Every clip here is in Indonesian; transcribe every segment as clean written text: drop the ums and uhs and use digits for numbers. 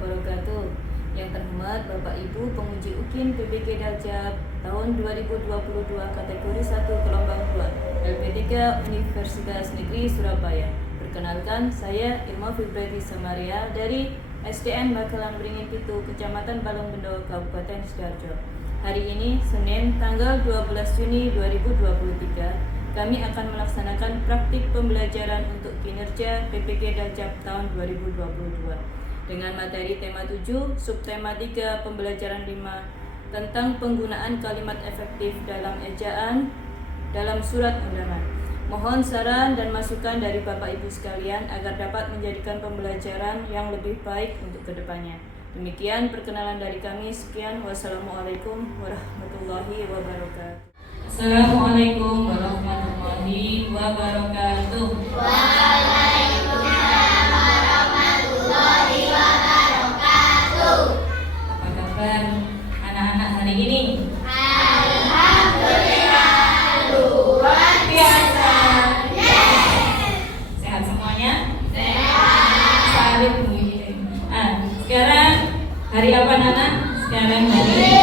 wabarakatuh. Yang terhormat Bapak Ibu penguji UKIN PBG Daljab tahun 2022 kategori 1 gelombang 2 LP3 Universitas Negeri Surabaya. Perkenalkan, saya Irma Fibrati Samaria dari SDN Bakalan Beringin Pitu, Kecamatan Balongbendo, Kabupaten Sidoarjo. Hari ini, Senin, tanggal 12 Juni 2023, kami akan melaksanakan praktik pembelajaran untuk kinerja PPG Daljab tahun 2022 dengan materi tema 7, subtema 3, pembelajaran 5 tentang penggunaan kalimat efektif dalam ejaan dalam surat undangan. Mohon saran dan masukan dari Bapak Ibu sekalian agar dapat menjadikan pembelajaran yang lebih baik untuk kedepannya. Demikian perkenalan dari kami. Sekian, wassalamualaikum warahmatullahi wabarakatuh. Assalamualaikum warahmatullahi wabarakatuh. Waalaikumsalam warahmatullahi wabarakatuh. Apa kabar anak-anak hari ini? Alhamdulillah, luar biasa. Sehat semuanya? Sehat. Salib begini. Sekarang hari apa anak? Sekarang hari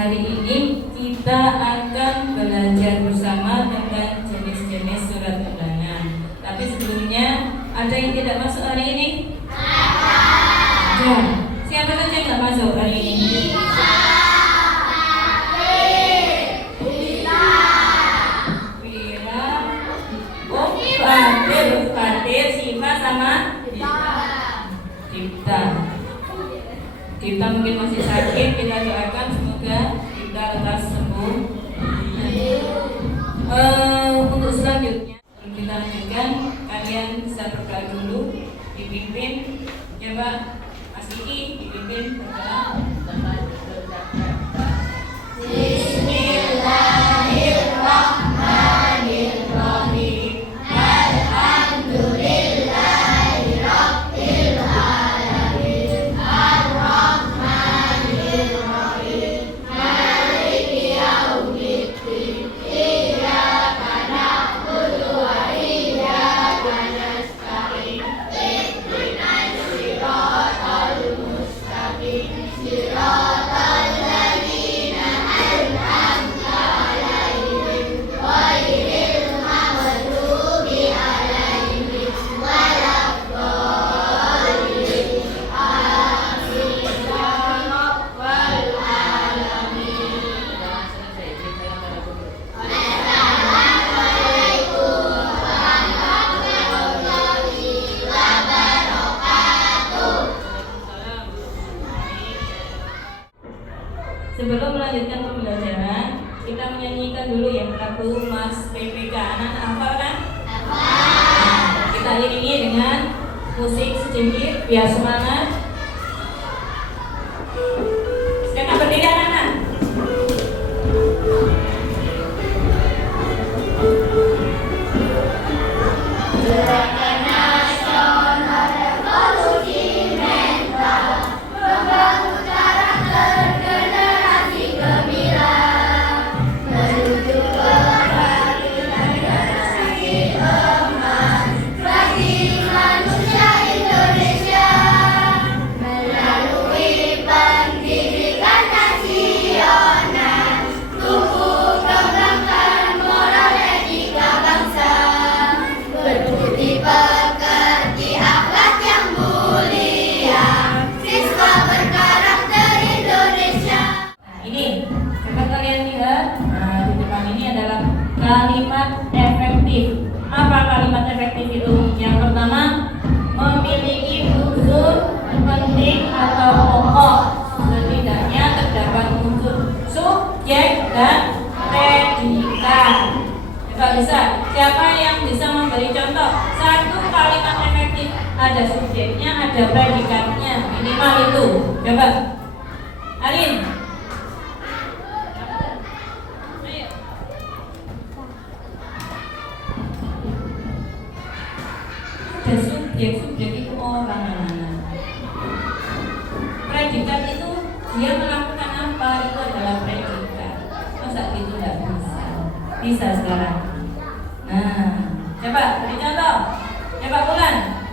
hari ini kita akan belajar bersama tentang jenis-jenis surat undangan. Tapi sebelumnya, ada yang tidak masuk hari ini? Ada. Siapa saja yang tidak masuk hari ini? Wira. Oh, Fatir, Siva sama Dipta. Dipta mungkin masih sakit, kita doakan semoga kita lekas sembuh. Untuk selanjutnya kita lanjutkan, kalian bisa berdoa dulu, dipimpin. Coba Mas Kiki dipimpin berdoa. Bismillahirrahmanirrahim. Alhamdulillahirabbil alamin. Ar-Rahmanir-Rahim. Maliki yaumiddin. Iyyaka na'budu wa iyyaka nasta'in. Ihdinas siratal mustaqim. Siratal ladzina an'amta 'alaihim ghairil maghdubi 'alaihim waladdallin. Amin ya rabbal alamin. Assalamualaikum warahmatullahi wabarakatuh. Sebelum melanjutkan pembelajaran, kita menyanyikan dulu yang lagu Mas PPK. Anak-anak hafal kan? Kita iringi dengan musik sedikit biar semangat. Sekarang berdiri anak-anak. Gerakan nasional revolusi mental membangun karakter generasi gemilang menuju kebangkitan generasi emas bagi manusia Indonesia melalui pendidikan nasional tumbuh kembangkan moral etika bangsa. Berbudi pekerti akhlak yang mulia, siswa berkarakter Indonesia. Nah, ini coba kalian lihat. Nah, di depan ini adalah kalimat efektif. Apa kalimat efektif itu? Yang pertama, memiliki unsur penting atau pokok. Setidaknya terdapat unsur subjek dan predikat. Coba bisa, siapa yang bisa memberi contoh? Satu kalimat efektif ada subjeknya, ada predikatnya, minimal itu. Coba, Arin. Ayo. Ada subjek itu orang anak. Predikat itu dia melakukan apa? Itu adalah predikat. Masa gitu nggak bisa? Bisa sekarang. Nah, coba beri contoh. Coba Bulan.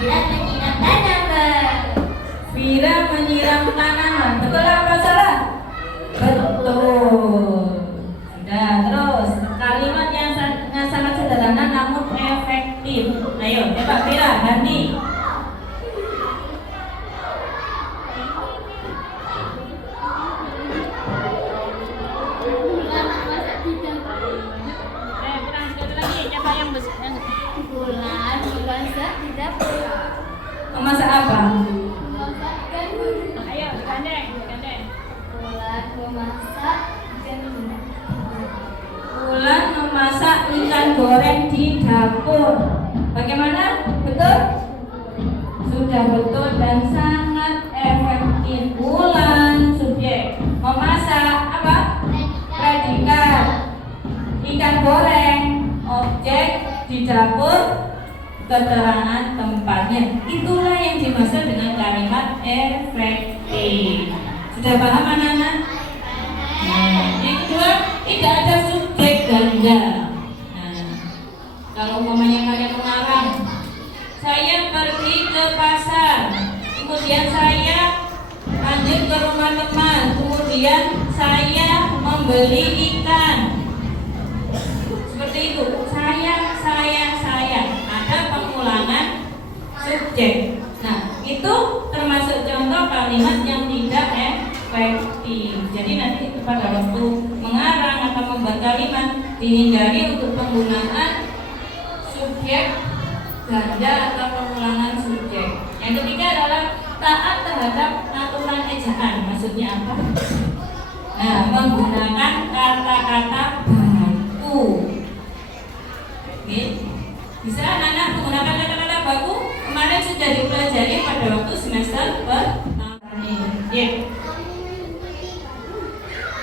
Vira menyiram tanaman. Vira menyiram tanaman. Betul apa salah? Betul. Sudah, terus kalimat yang sangat sederhana namun efektif. Ayo, coba Vira, ganti. Kurang sekali lagi. Coba yang besar. Bulan memasak di dapur. Memasak apa? Memasak ikan goreng. Ayo, gandeng. Bulan memasak ikan goreng. Bulan memasak ikan goreng di dapur. Bagaimana? Betul? Sudah betul dan sangat efektif. Bulan subjek, memasak apa? Predikat. Ikan goreng objek, di dapur keterangan tempatnya. Itulah yang dimaksud dengan kalimat efektif. Sudah paham anak-anak? Nah, yang kedua, tidak ada subjek ganda. Nah, kalau umpamanya kalian mengarang, saya pergi ke pasar, kemudian saya lanjut ke rumah teman, kemudian saya membeli ikan. Seperti itu, saya. Ada pengulangan subjek. Nah, itu termasuk contoh kalimat yang tidak efektif. Jadi nanti pada waktu mengarang atau membuat kalimat dihindari untuk penggunaan subjek ganda atau pengulangan subjek. Yang ketiga adalah taat terhadap aturan ejaan. Maksudnya apa? Nah, menggunakan kata-kata baku. Oke. Bisa anak-anak menggunakan kata-kata baku? Kemarin sudah dipelajari pada waktu semester pertama.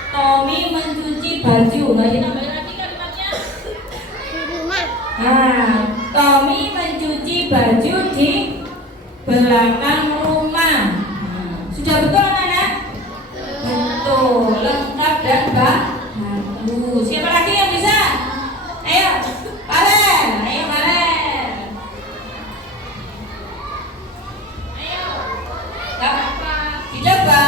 Tommy mencuci baju. Nggak ditambahin lagi kalimatnya? Nah, Tommy mencuci baju di belakang rumah. Sudah betul anak-anak? Betul, lengkap dan bagus. Siapa lagi yang bisa? Ayo, Paren. Ayo, Paren. Ayo. Gak apa-apa. Dicoba.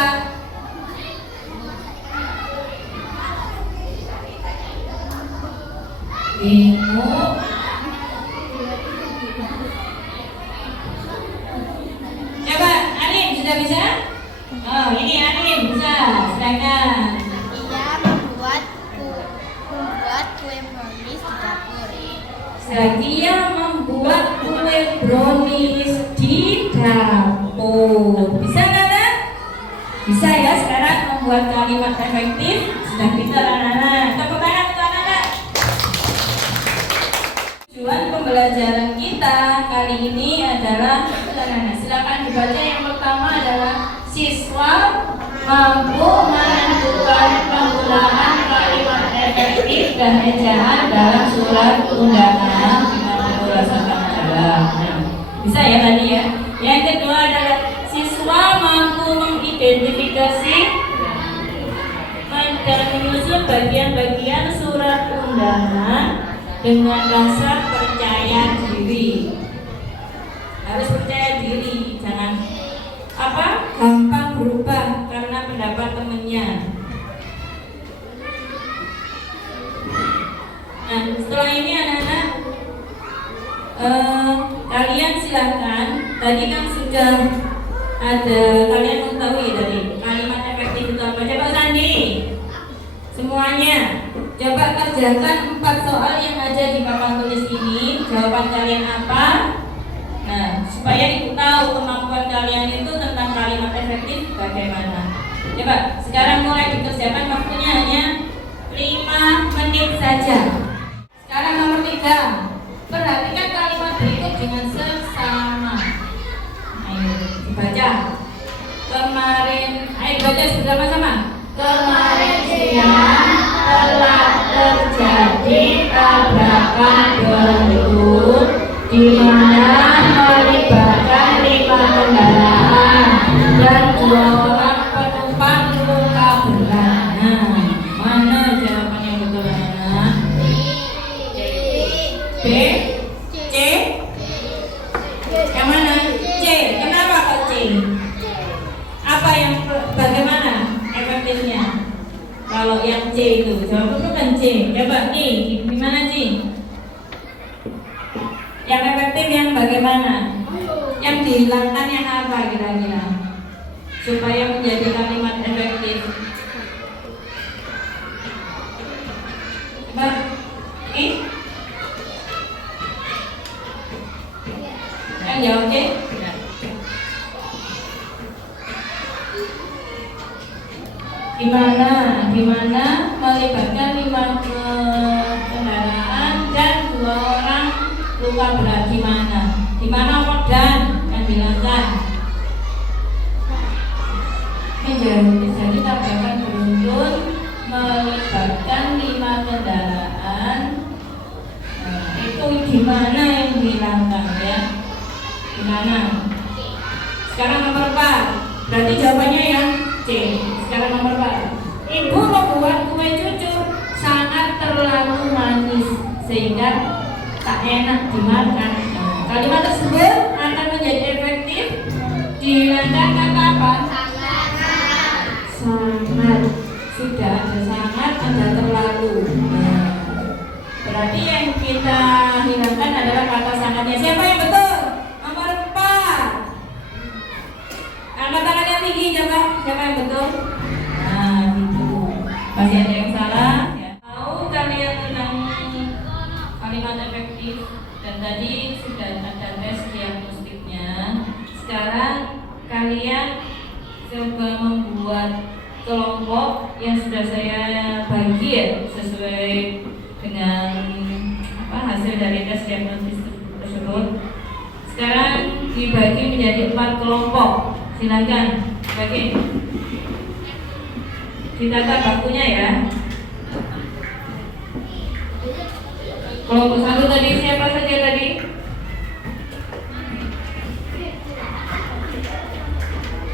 Bingung. Coba, Arin sudah bisa? Oh, ini Arin bisa. Silakan. Ia membuat kue brownies di dapur. Dia membuat kue brownies di dapur. Bisa anak-anak? Bisa ya sekarang membuat kalimat efektif. Sudah pintar anak-anak. Tepuk tangan untuk anak-anak. Tujuan pembelajaran kita kali ini adalah anak-anak. Silakan dibaca. Yang pertama adalah siswa mampu menentukan penggunaan kalimat efektif dan ejaan dalam surat undangan 50 rasakan dalam. Bisa ya tadi ya. Yang kedua adalah siswa mampu mengidentifikasi dan menyusun bagian-bagian surat undangan dengan dasar percaya diri. Harus percaya diri, jangan gampang berubah karena pendapat temannya. Nah, setelah ini anak-anak kalian silahkan. Tadi kan sudah ada, kalian mengetahui tadi kalimat efektif itu apa? Coba Sandi, semuanya coba kerjakan 4 soal yang ada di papan tulis ini. Jawaban kalian apa? Nah, supaya ibu tahu kemampuan kalian itu tentang kalimat efektif bagaimana. Coba sekarang mulai dikerjakan, waktunya hanya 5 menit saja. Sekarang nomor 3, perhatikan kalimat berikut dengan seksama. Ayo dibaca. Kemarin, ayo baca bersama-sama. Kemarin siang telah terjadi tabrakan beruntun di mana melibatkan 5 kendaraan dan 2 orang penumpang luka berat. Nah, mana jawaban yang betul anak? B, C, yang mana? itu? Jawabannya bukan C. Coba nih, gimana Ci? Yang efektif yang bagaimana? Yang dihilangkan yang apa kira-kira? Supaya menjadi kalimat efektif. Coba, yang jawab C? Gimana melibatkan 5 kendaraan dan 2 orang luka berat? Gimana kok dan yang bilangkan? Jadi tabrakan beruntun melibatkan 5 kendaraan. Itu gimana yang dihilangkan ya? Gimana? Sekarang nomor 4. Berarti jawabannya yang C. Sekarang nomor 4. Ibu membuat kue cucur sangat terlalu manis sehingga tak enak dimakan. Kalimat tersebut akan menjadi efektif dihilangkan kata apa? Sangat. Sudah ada sangat, ada terlalu. Berarti yang kita hilangkan adalah kata sangatnya. Siapa yang betul? Nomor 4. Angkat tangan yang tinggi coba. Siapa yang betul? Nah, gitu. Masih ada yang salah ya. Tahu kalian tentang kalimat efektif dan tadi sudah ada tes diagnostiknya. Sekarang kalian coba membuat kelompok yang sudah saya bagi ya, sesuai dengan hasil dari tes diagnostik tersebut. Sekarang dibagi menjadi 4 kelompok. Silakan bagi. Ditata bakunya ya. Kelompok 1 tadi siapa saja tadi?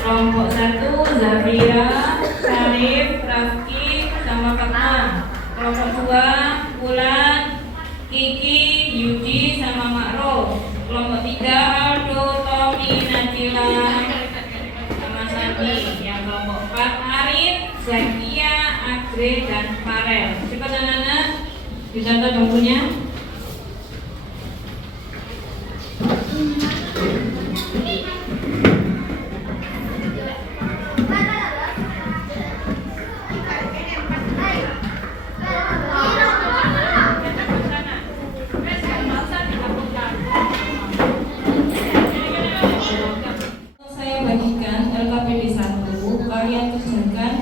Kelompok 1 Zafira, Syarif, Rafki, sama Fatma. Kelompok 2 Wulan, Kiki, Yudi, sama Makro. Kelompok 3 Aldo, Tommy, Najila, sama Sandi. Yang kelompok 4 Arif, Zakia, Agre, dan Farel. Cepat anak-anak, dicatat bukunya. Saya bagikan LKPD 1, kalian kerjakan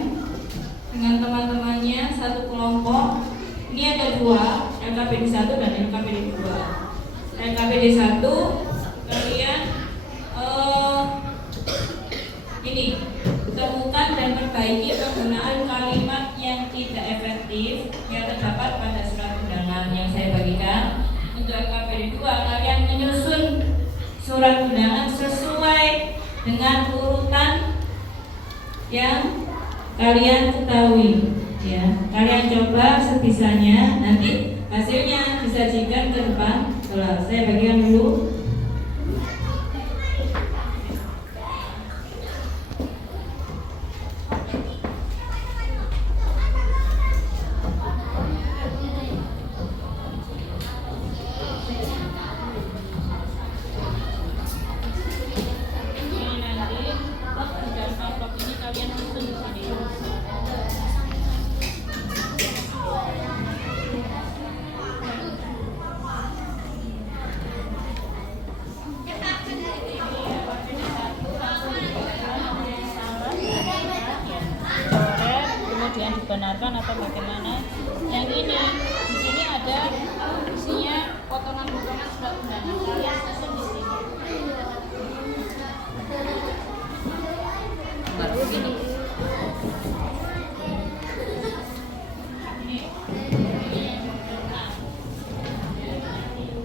dengan teman-temannya satu kelompok. Ini ada 2, LKPD 1 dan LKPD 2. LKPD 1 kalian ini temukan dan perbaiki penggunaan kalimat yang tidak efektif yang terdapat pada surat undangan yang saya bagikan. Untuk LKPD 2 kalian menyusun surat undangan sesuai dengan urutan yang kalian ketahui ya. Kalian coba sebisanya, nanti hasilnya disajikan ke depan kelas. Saya bagikan dulu. Benarkan atau bagaimana? Yang ini di sini ada isinya potongan-potongan surat undangan. Kalian susun di sini. Baru begini.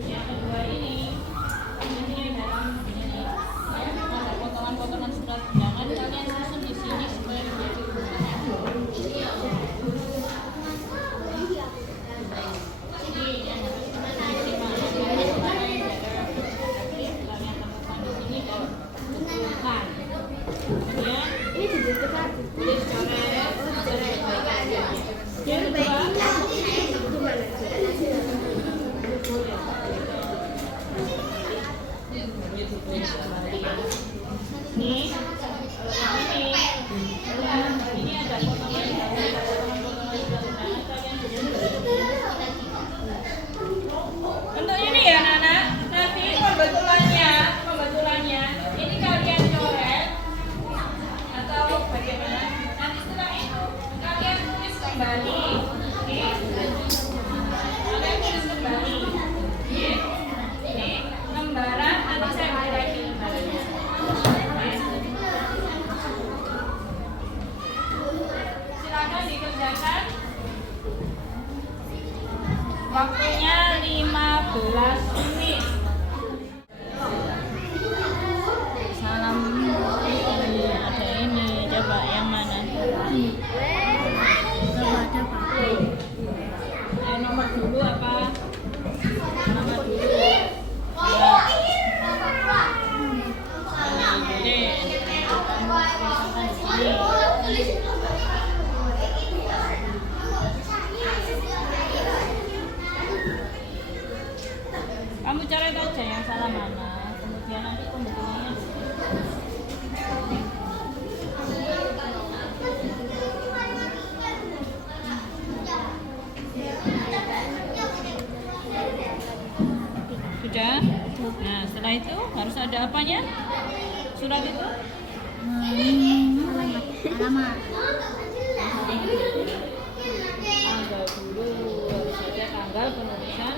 Yang kedua ini dalam ini ada potongan-potongan surat undangan. Kalian susun di sini supaya menjadi urutannya. Ini Ibu tulis kembali. Ini ada potongan-potongan kalian bentuknya nih ya anak-anak. Nanti pembetulannya ini kalian coret atau bagaimana? Nanti setelah itu kalian tulis kembali. Oke? Kalian tulis kembali. Ini lembaran, nanti saya mulai di lembarannya. Silakan dikerjakan. Waktunya 15 menit. Salam ada ini, coba yang mana? Nomor dulu apa? Nomor dulu. Kamu cari aja yang salah mana, kemudian nanti pembetulannya. Sudah? Nah, setelah itu harus ada apanya? Surat itu? Alamat. Tanggal dulu, harus ada tanggal penulisan.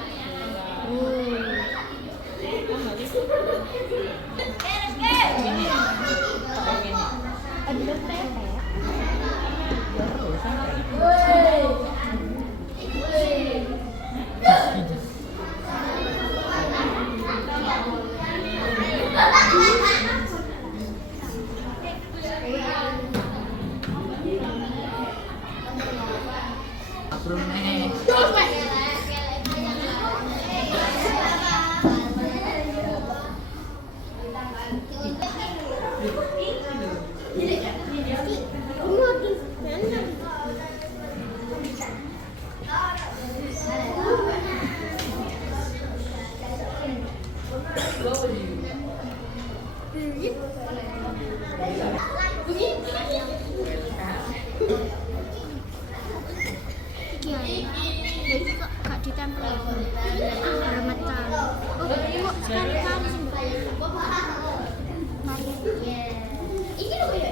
Tanggal itu. Ini. Jadi kok gak ditempel alamat kali. Oh, kok sekali-kali sih Mbak? Mari. Ini loh ya.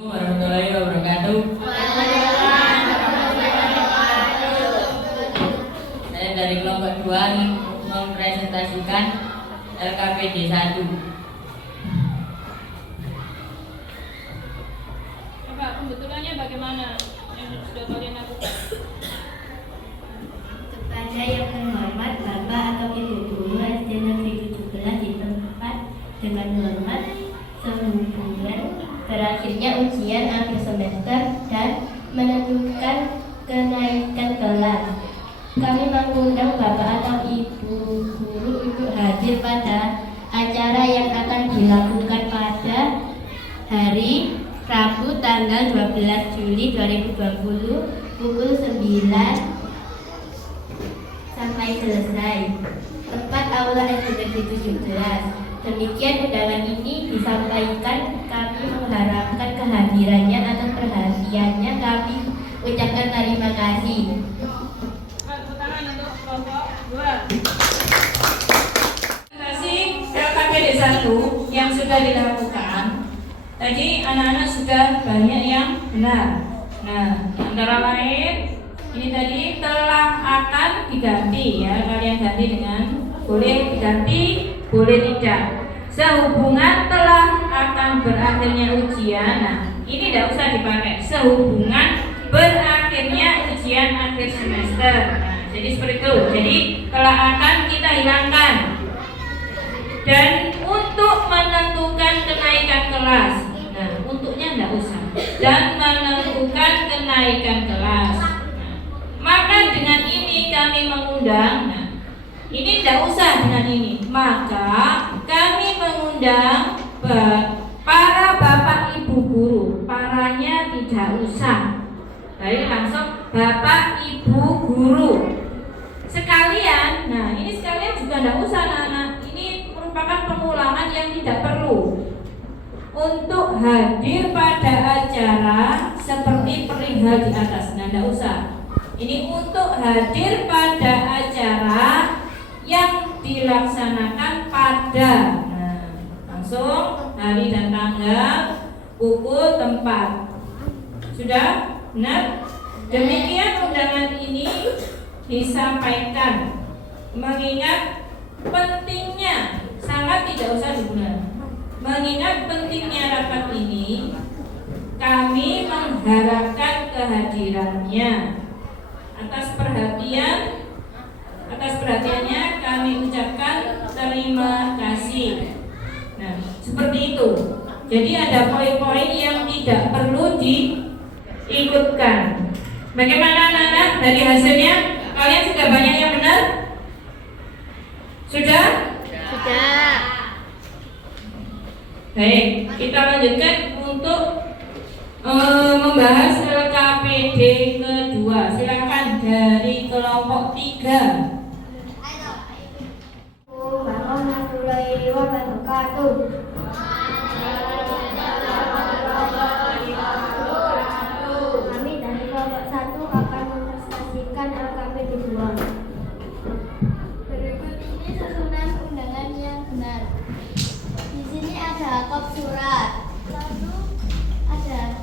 Warahmatullahi wabarakatuh. Saya dari kelompok 2 mempresentasikan LKPD 1. Coba pembetulannya bagaimana yang sudah kalian lakukan? Kepada yang terhormat Bapak atau Ibu Guru SD Negeri 17 di tempat dengan hormat sehubungan berakhirnya ujian akhir semester dan menentukan kenaikan kelas. Kami mengundang Bapak atau Ibu Guru untuk hadir pada acara yang akan dilakukan pada hari Rabu tanggal 12 Juli 2020 pukul 9 sampai selesai. Tempat aula SD Negeri 17. Demikian undangan ini disampaikan, kami mengharapkan kehadirannya atau perhatiannya, kami ucapkan terima kasih. Tepuk tangan untuk kelompok 2. Terima kasih LKPD 1 yang sudah dilakukan. Tadi anak-anak sudah banyak yang benar. Nah, antara lain ini tadi telah akan diganti ya, kalian ganti dengan boleh diganti, boleh tidak. Sehubungan telah akan berakhirnya ujian. Nah, ini tidak usah dipakai. Sehubungan berakhirnya ujian akhir semester. Nah, jadi seperti itu. Jadi telah akan kita hilangkan. Dan untuk menentukan kenaikan kelas. Nah, untuknya tidak usah. Dan menentukan kenaikan kelas. Nah, maka dengan ini kami mengundang ini tidak usah dengan ini. Maka kami mengundang para bapak ibu guru. Paranya tidak usah. Jadi langsung bapak ibu guru. Sekalian, nah ini sekalian juga tidak usah anak-anak. Ini merupakan pengulangan yang tidak perlu. Untuk hadir pada acara seperti perihal di atas, nah tidak usah. Ini untuk hadir pada acara yang dilaksanakan pada, nah, langsung hari dan tanggal, pukul, tempat. Sudah? Benar? Demikian undangan ini disampaikan mengingat pentingnya, sangat tidak usah digunakan. Mengingat pentingnya rapat ini, kami mengharapkan kehadirannya. Atas perhatiannya kami ucapkan terima kasih. Nah, seperti itu. Jadi ada poin-poin yang tidak perlu diikutkan. Bagaimana anak-anak dari hasilnya? Kalian sudah banyak yang benar? Sudah? Sudah. Baik, kita lanjutkan untuk membahas LKPD kedua. Silakan dari kelompok 3. Warahmatullahi wabarakatuh. Kami dari kelompok 1 akan mempresentasikan LKPD 2. Berikut ini susunan undangan yang benar. Di sini ada kop surat, lalu ada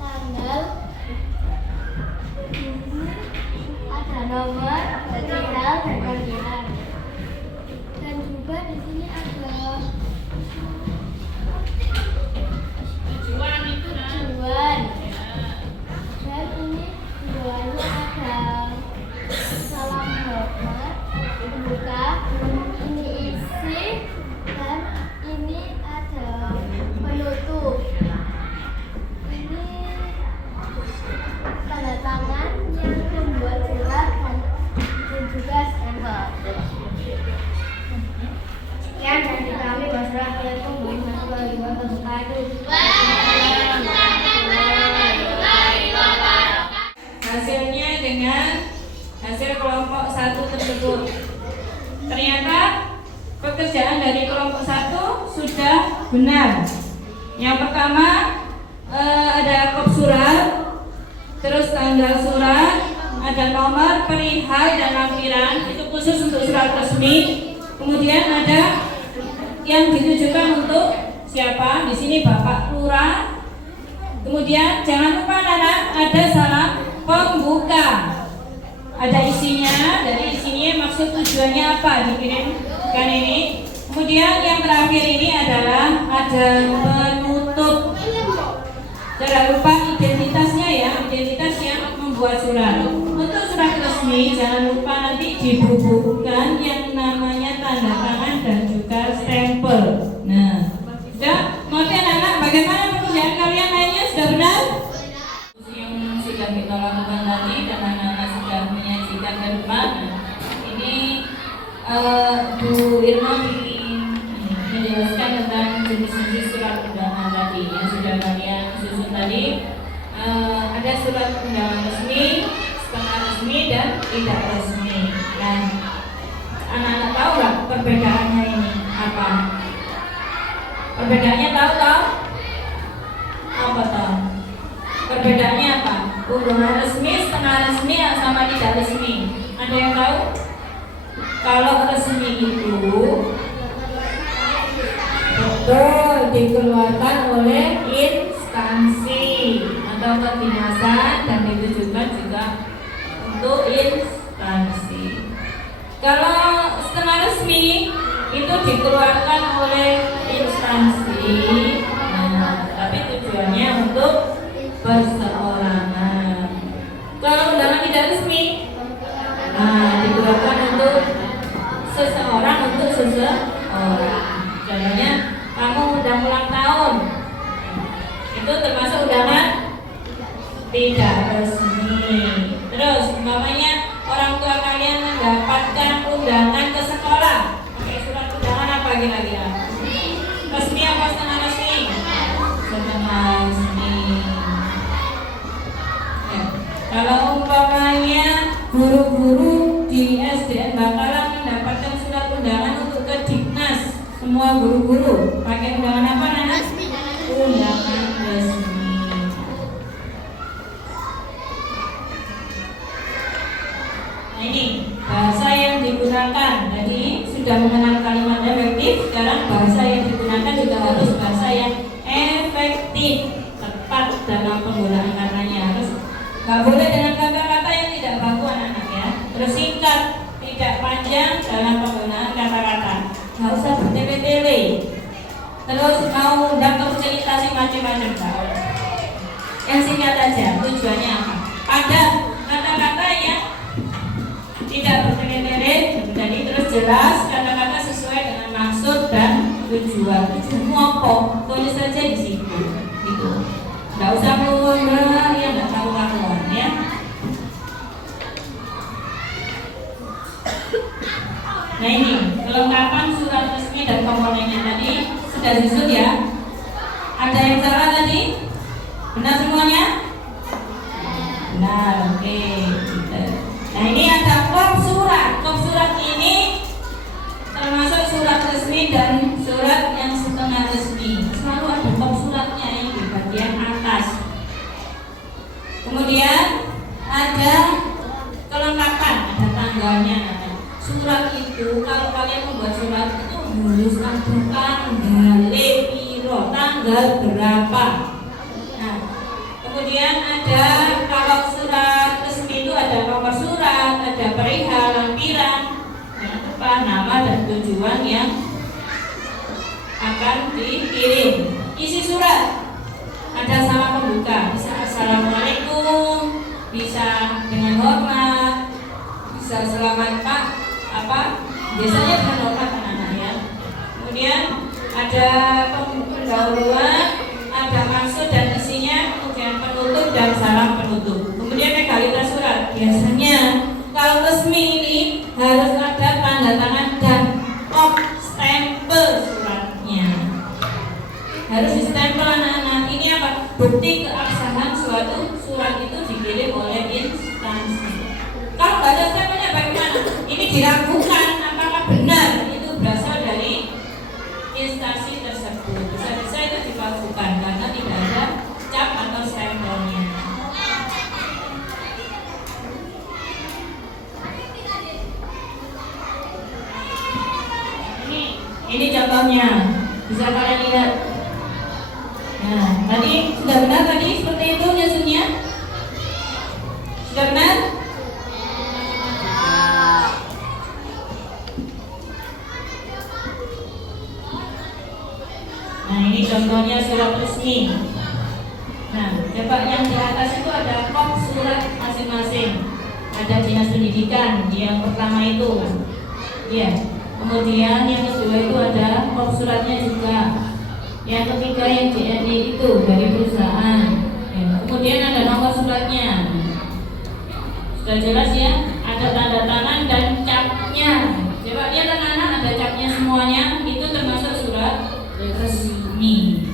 tanggal, ada nomor, perihal dan panggilan. Dan juga di sini ada tujuan. Dan ini tujuannya ada salam hormat, pembuka, ini isi, dan ini ada penutup. Ini tanda tangan yang membuat surat dan juga stempel. Sekian dari kami. Wassalamualaikum warahmatullahi wabarakatuh. Hasilnya dengan hasil kelompok 1 tersebut. Ternyata pekerjaan dari kelompok 1 sudah benar. Yang pertama ada kop surat, terus tanggal surat, ada nomor, perihal dan lampiran, itu khusus untuk surat resmi. Kemudian ada yang ditujukan untuk siapa? Di sini Bapak Lurah. Kemudian jangan lupa anak-anak ada salam pembuka. Ada isinya, dari isinya maksud tujuannya apa dikirimkan ini. Kemudian yang terakhir ini adalah ada penutup. Jangan lupa identitasnya ya, identitas yang membuat surat. Untuk surat resmi jangan lupa nanti dibubuhkan yang namanya tanda tangan dan juga stempel. Nah, sudah? Oke anak-anak, bagaimana pekerjaan kalian lainnya sudah benar? Yang sudah kita lakukan tadi dan anak-anak sudah menyajikan ke depan. Ini Bu Irma ingin menjelaskan tentang jenis-jenis surat undangan tadi yang sudah kalian susun tadi. Ada surat undangan resmi, setengah resmi dan tidak resmi. Dan anak-anak tahu nggak perbedaannya ini apa? Perbedaannya tahu toh? Apa toh? Perbedaannya apa? Undangan resmi, setengah resmi, sama tidak resmi. Ada yang tahu? Kalau resmi itu betul dikeluarkan oleh instansi atau kedinasan dan ditujukan juga untuk instansi. Kalau setengah resmi itu dikeluarkan oleh instansi, tapi tujuannya untuk perseorangan. Kalau undangan tidak resmi, dikeluarkan untuk seseorang untuk seseorang. Contohnya kamu undang ulang tahun, itu termasuk undangan tidak resmi. Terus umpamanya orang tua kalian mendapatkan undangan ke semua guru-guru pakai undangan apa Nana? Resmi. Undangan resmi. Nah ini bahasa yang digunakan. Tadi sudah mengenal kalimat efektif. Sekarang bahasa yang digunakan juga harus bahasa yang efektif, tepat dalam penggunaan katanya. Harus nggak boleh dengan kata-kata yang tidak baku anak-anak ya. Terus singkat, tidak panjang dalam penggunaan kata-kata. Nggak usah bertele-tele. Terus mau undang fasilitasi macam-macam Pak. Yang singkat aja. Tujuannya apa? Ada kata-kata yang tidak bertele-tele, jadi terus jelas kata-kata sesuai dengan maksud dan tujuan. Tujuanmu apa? Tulis saja di situ. Gitu. Nggak usah keluar yang nggak karu-karuan ya. Nah ini kelengkapan surat resmi dan komponennya tadi sudah disusun ya. Ada yang salah tadi? Benar semuanya? Benar, oke. Nah ini ada kop surat. Kop surat ini termasuk surat resmi dan surat yang setengah resmi. Selalu ada kop suratnya ini di bagian atas. Kemudian ada kelengkapan, ada tanggalnya. Surat itu kalau kalian membuat surat itu menuliskan tanggal piro, tanggal berapa. Nah, kemudian ada kalau surat resmi itu ada nomor surat, ada perihal, lampiran, nama dan tujuan yang akan dikirim. Isi surat ada salam pembuka, bisa assalamualaikum, bisa dengan hormat, bisa selamat Pak, apa biasanya dengan hormat anak-anak ya. Kemudian ada pendahuluan, ada maksud dan isinya, kemudian penutup dan salam penutup. Kemudian legalitas surat, biasanya kalau resmi ini harus ada tanda tangan dan stempel suratnya. Harus distempel anak-anak. Ini apa? Bukti keabsahan suatu surat itu dikirim oleh instansi. Kalau nggak ada stempelnya bagaimana? Ini diragukan apakah benar itu berasal dari instansi tersebut. Bisa-bisa itu dipalsukan karena tidak ada cap atau stempelnya. Ini contohnya, bisa kalian lihat. Nah, tadi sudah benar tadi seperti itu nyusunnya? Sudah benar? Nah, ini contohnya surat resmi. Nah, coba yang di atas itu ada kop surat masing-masing. Ada dinas pendidikan yang pertama itu. Ya. Kemudian yang kedua itu ada kop suratnya juga. Yang ketiga yang JNE itu dari perusahaan. Ya. Kemudian ada nomor suratnya. Sudah jelas ya? Ada tanda tangan dan capnya. Coba lihat anak-anak, ada capnya semuanya. Itu termasuk surat resmi.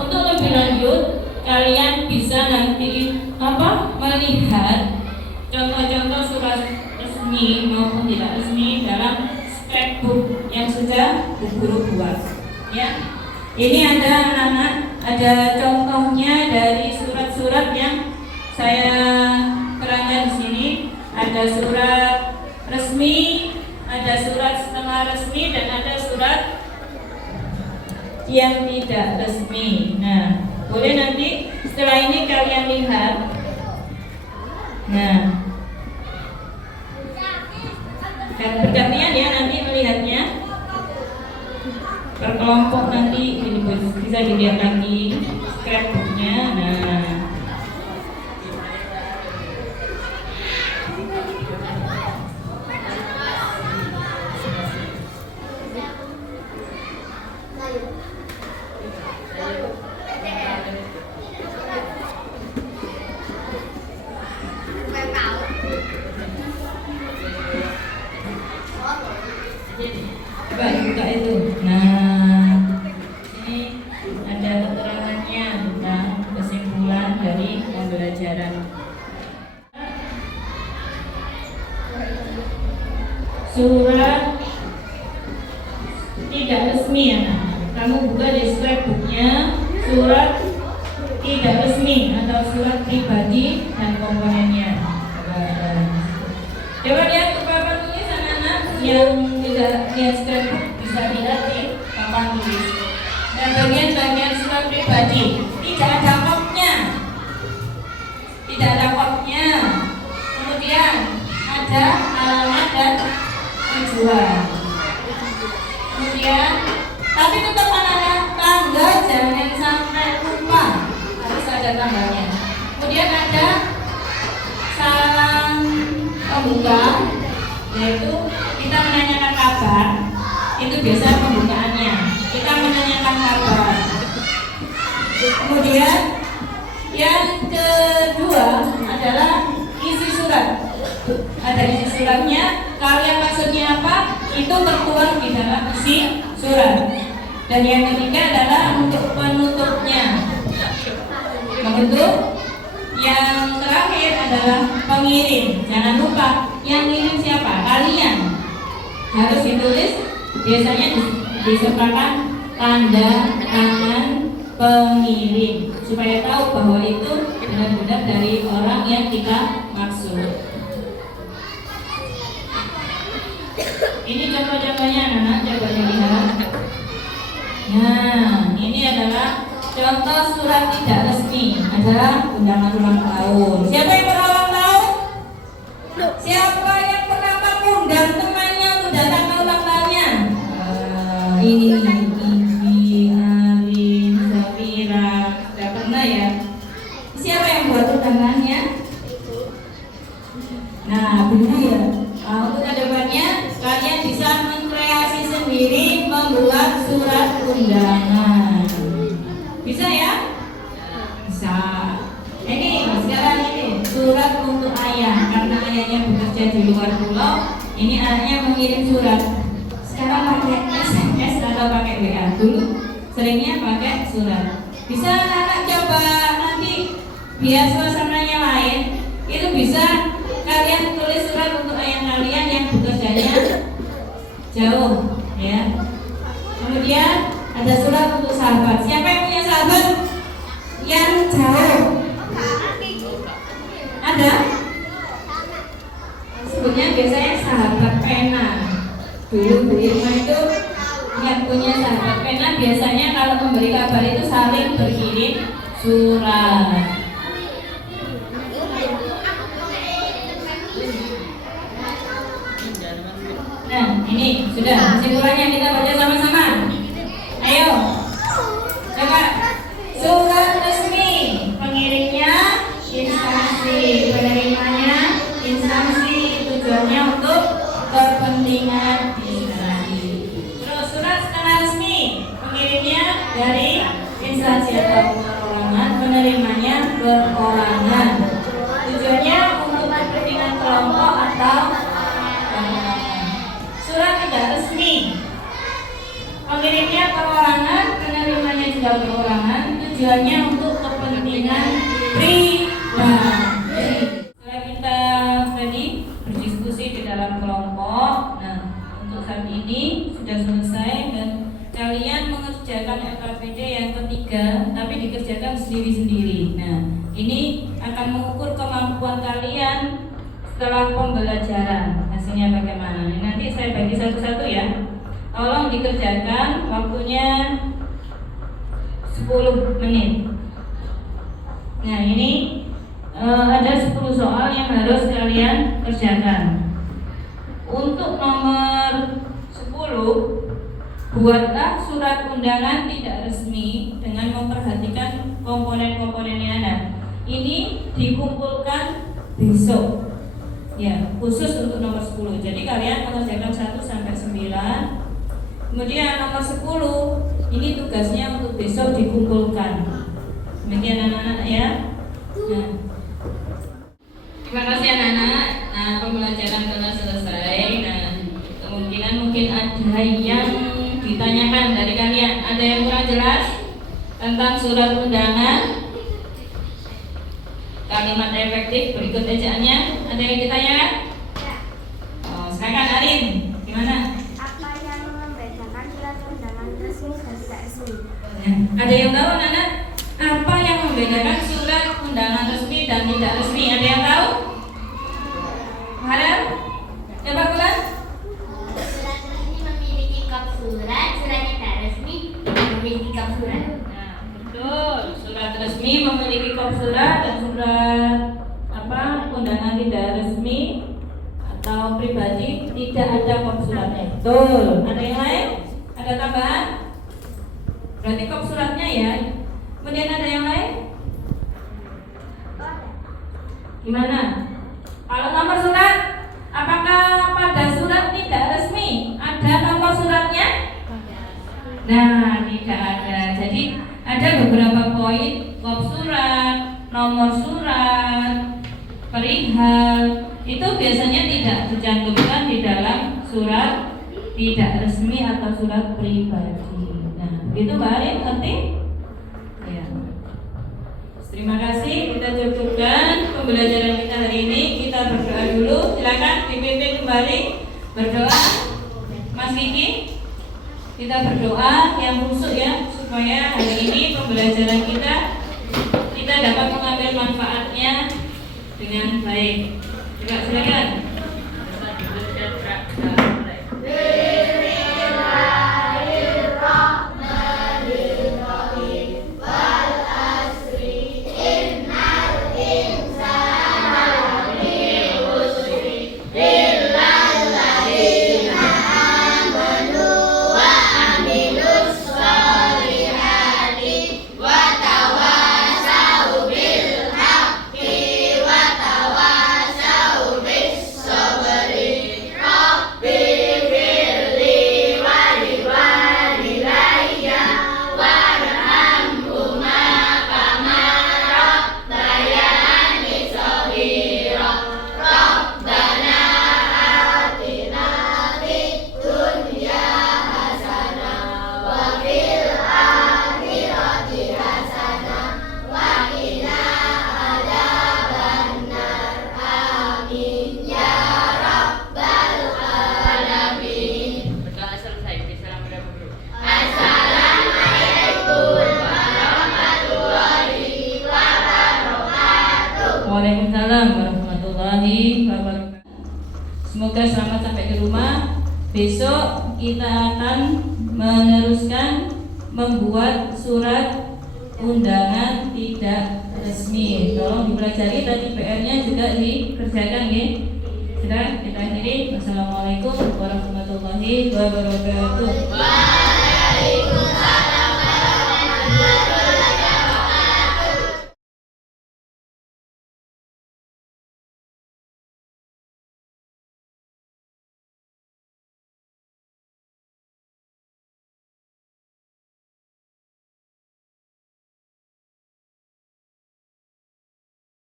Untuk lebih lanjut, kalian bisa nanti melihat contoh-contoh surat resmi maupun tidak resmi dalam scrapbook yang sudah Bu Guru buat. Ya, ini ada anak-anak, ada contohnya dari surat-surat yang saya terangkan di sini. Ada surat resmi, ada surat setengah resmi, dan ada surat yang tidak resmi. Nah, boleh nanti setelah ini kalian lihat. Nah, bergantian ya nanti melihatnya. Per kelompok nanti ini bisa dilihat lagi scrapbooknya. Nah, coba buka itu. Nah, ini ada keterangannya tentang kesimpulan dari pembelajaran. surat tidak resmi ya. Kamu buka di scrapbooknya surat tidak resmi atau surat pribadi dan komponennya. Coba lihat beberapa tulis anak-anak yang tidak lihat scrapbook bisa lihat di papan tulis. Dan bagian-bagian surat pribadi tidak ada kopnya, tidak ada kopnya. Kemudian ada alamat dan tujuan. Kemudian, tapi tetap anak-anak tanggal jangan sampai lupa, harus ada tanggalnya. Kemudian ada salam pembuka, yaitu kita menanyakan kabar. Itu biasa pembukaannya. Kita menanyakan kabar. Kemudian yang kedua adalah isi surat. Ada isi suratnya. Kalian maksudnya apa? Itu tertuang di dalam isi surat. Dan yang ketiga adalah untuk penutupnya. Menutup. Yang terakhir adalah pengirim. Jangan lupa yang ngirim siapa? Kalian. Harus ditulis. Biasanya disertakan tanda tangan pengirim supaya tahu bahwa itu benar-benar dari orang yang kita maksud. Ini contoh-contohnya anak-anak, coba dilihat. Nah, ini adalah contoh surat tidak resmi. Adalah undangan ulang tahun. Siapa yang berulang tahun? Siapa yang pernah mengundang temannya untuk datang ke ulang tahunnya? Ini Ibi, Arin, Safira. Sudah pernah ya? Siapa yang buat undangannya? Nah, benar ya. Untuk kedepannya kalian bisa mengkreasi sendiri membuat surat undangan. Bisa ya? Bisa. Ini sekarang ini surat untuk ayah karena ayahnya bekerja di luar pulau. Ini anaknya mengirim surat. Sekarang pakai SMS atau pakai WA. Dulu seringnya pakai surat. Bisa anak-anak coba nanti biar suasananya lain. Itu bisa kalian tulis surat untuk ayah kalian yang bekerjanya jauh, ya. Kemudian ada surat untuk sahabat. Siapa yang punya sahabat yang jauh? Ada? Sebutnya biasanya sahabat pena. Dulu Bu Irma itu yang punya sahabat pena biasanya kalau memberi kabar itu saling berkirim surat. Nah, ini sudah kesimpulannya kita baca sama-sama. Ayo, coba surat resmi, pengirimnya instansi, penerimanya instansi, tujuannya untuk kepentingan instansi. Terus surat skala resmi, pengirimnya dari instansi atau perorangan, penerimanya perorangan. Tujuannya untuk kepentingan kelompok atau surat tidak resmi, pengirimnya perorangan, penerimanya juga perorangan. Tujuannya untuk kepentingan pribadi. Setelah kita tadi berdiskusi di dalam kelompok, nah untuk saat ini sudah selesai dan kalian mengerjakan LKPD yang ketiga, tapi dikerjakan sendiri-sendiri. Nah ini akan mengukur kemampuan kalian setelah pembelajaran. Hasilnya bagaimana? Nanti saya bagi satu-satu ya. Tolong dikerjakan, waktunya 10 menit. Nah ini ada 10 soal yang harus kalian kerjakan. Untuk nomor 10, buatlah surat undangan tidak resmi dengan memperhatikan komponen-komponennya. Nah ini dikumpulkan besok. Ya, khusus untuk nomor 10. Jadi kalian mengerjakan 1 sampai 9. Kemudian nomor 10 ini tugasnya untuk besok dikumpulkan. Demikian anak-anak ya. Nah, terima kasih anak-anak. Nah, pembelajaran telah selesai. Nah, kemungkinan mungkin ada yang ditanyakan dari kalian. Ada yang kurang jelas tentang surat undangan? Kalimat efektif berikut ejaannya. Ada yang ditanyakan? Oh, silakan Arin. Ada yang tahu anak-anak apa yang membedakan surat undangan resmi dan tidak resmi? Ada yang tahu? Harap? Coba ulang. Surat resmi memiliki kop surat, surat tidak resmi memiliki kop surat. Nah, betul. Surat resmi memiliki kop surat dan surat undangan tidak resmi atau pribadi tidak ada kop suratnya. Betul. Ada yang lain? Ada tambahan? Berarti kop suratnya ya. Kemudian ada yang lain? Gimana? Kalau nomor surat, apakah pada surat tidak resmi ada nomor suratnya? Nah, tidak ada. Jadi ada beberapa poin kop surat, nomor surat, perihal itu biasanya tidak dicantumkan di dalam surat tidak resmi atau surat pribadi. Nah, begitu Mbak Arin, ngerti? Ya. Terima kasih, kita cukupkan pembelajaran kita hari ini. Kita berdoa dulu. Silakan dipimpin kembali berdoa, Mas Kiki. Kita berdoa yang khusus ya, supaya hari ini pembelajaran kita dapat mengambil manfaatnya dengan baik. Silakan. Waalaikumsalam warahmatullahi wabarakatuh. Semoga selamat sampai di rumah. Besok kita akan meneruskan membuat surat undangan tidak resmi. Tolong dipelajari, tadi PR-nya juga dikerjakan ya. Sudah kita akhiri. Wassalamualaikum warahmatullahi wabarakatuh.